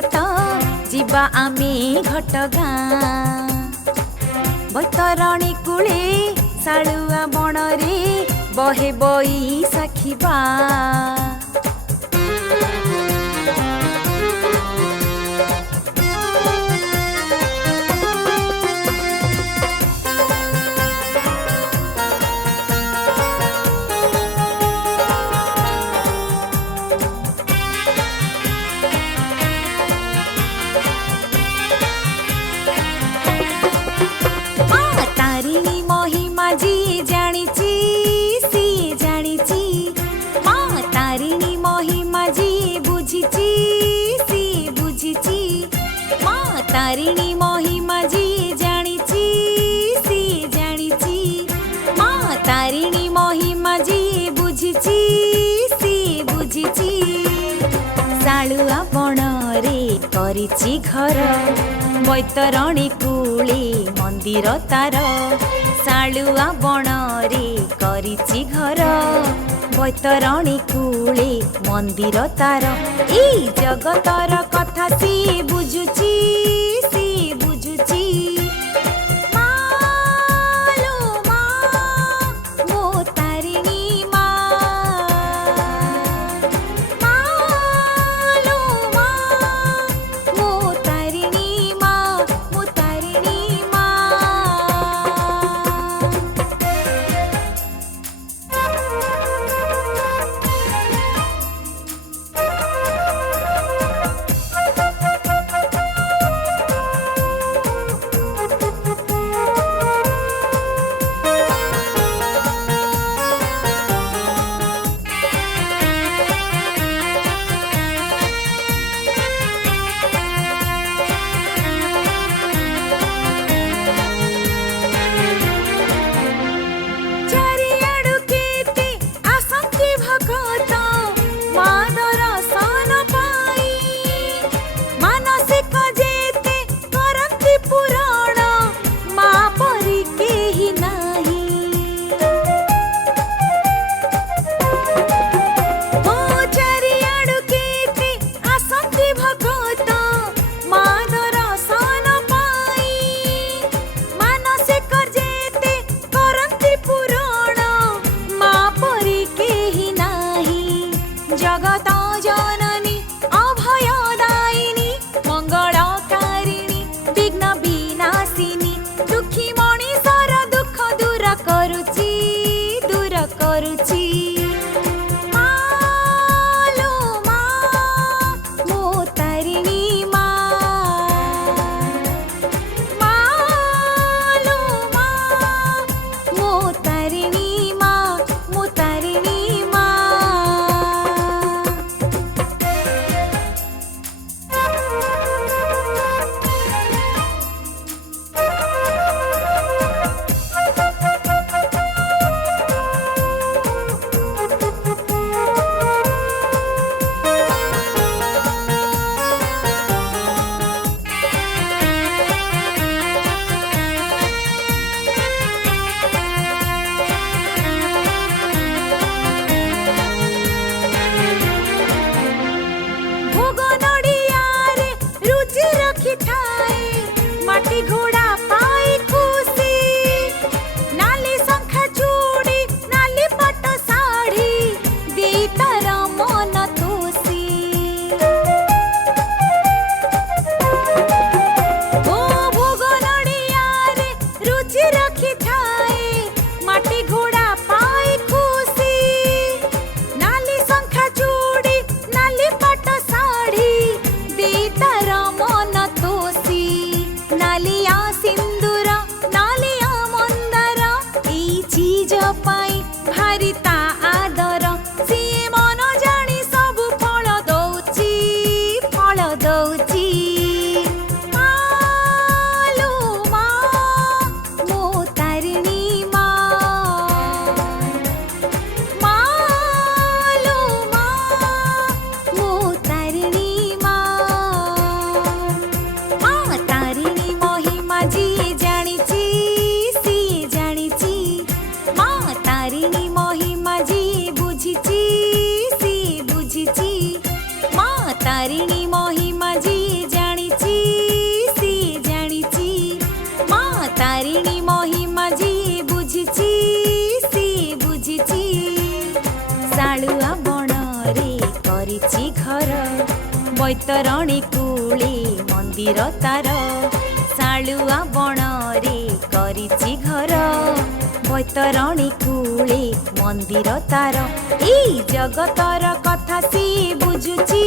देखिबा तो जीवा आमे घटगाँ बैतरणी कूले सालुआ बणरे बहे बई साखिबा तारिणी महिमा जी जानिची सी जानिची माँ तारिणी महिमा जी बुझिची सी बुझिची माँ तारिणी महिमा जी जानिची सी जानिची माँ तारिणी महिमा जी बुझिची सी बुझिची सालुआ बणरे करिची घर बैतरणी कूले मंदिर तार सालुआ बणरे करिची घर बैतरणी कूले मंदिर तार ई जगतर कथा सी बुझुची सी बुझुची मालो माँ मो तारिणी मालो माँ मो तारिणी जगत जननी अभयदायिनी मंगलकारिणी विघ्न विनाशिनी दुखी मणिषर दुख दूर करुची दूर करुची मालो माँ मो तारिणी मालो माँ मो तारिणी मो तारिणी माटी घोड़ा पाई खुशी नाली शंखा चूड़ी नाली पट साड़ी दी तार मन तुसी ओ भोग नड़िया रे रुचि रखी थाए माटी घोड़ा पाई खुशी नाली शंखा चूड़ी नाली पट साड़ी दी तार मन तुसी नालिया सिंदूर नालिया मंदार ई चीज पाई भारिता आदर सी मन जानी सब फल दौची मालो माँ मो तारिणी मालो माँ मो तारिणी माँ तारिणी महिमा जी जानिची सी जानिची माँ କରିଛି ଘର ବୈତରଣୀ କୂଳେ ମନ୍ଦିର ତାର ଶାଳୁଆ ବଣରେ କରିଛି ଘର ବୈତରଣୀ କୂଳେ ମନ୍ଦିର ତାର ଏଇ ଜଗତର କଥା ସିଏ ବୁଝୁଛି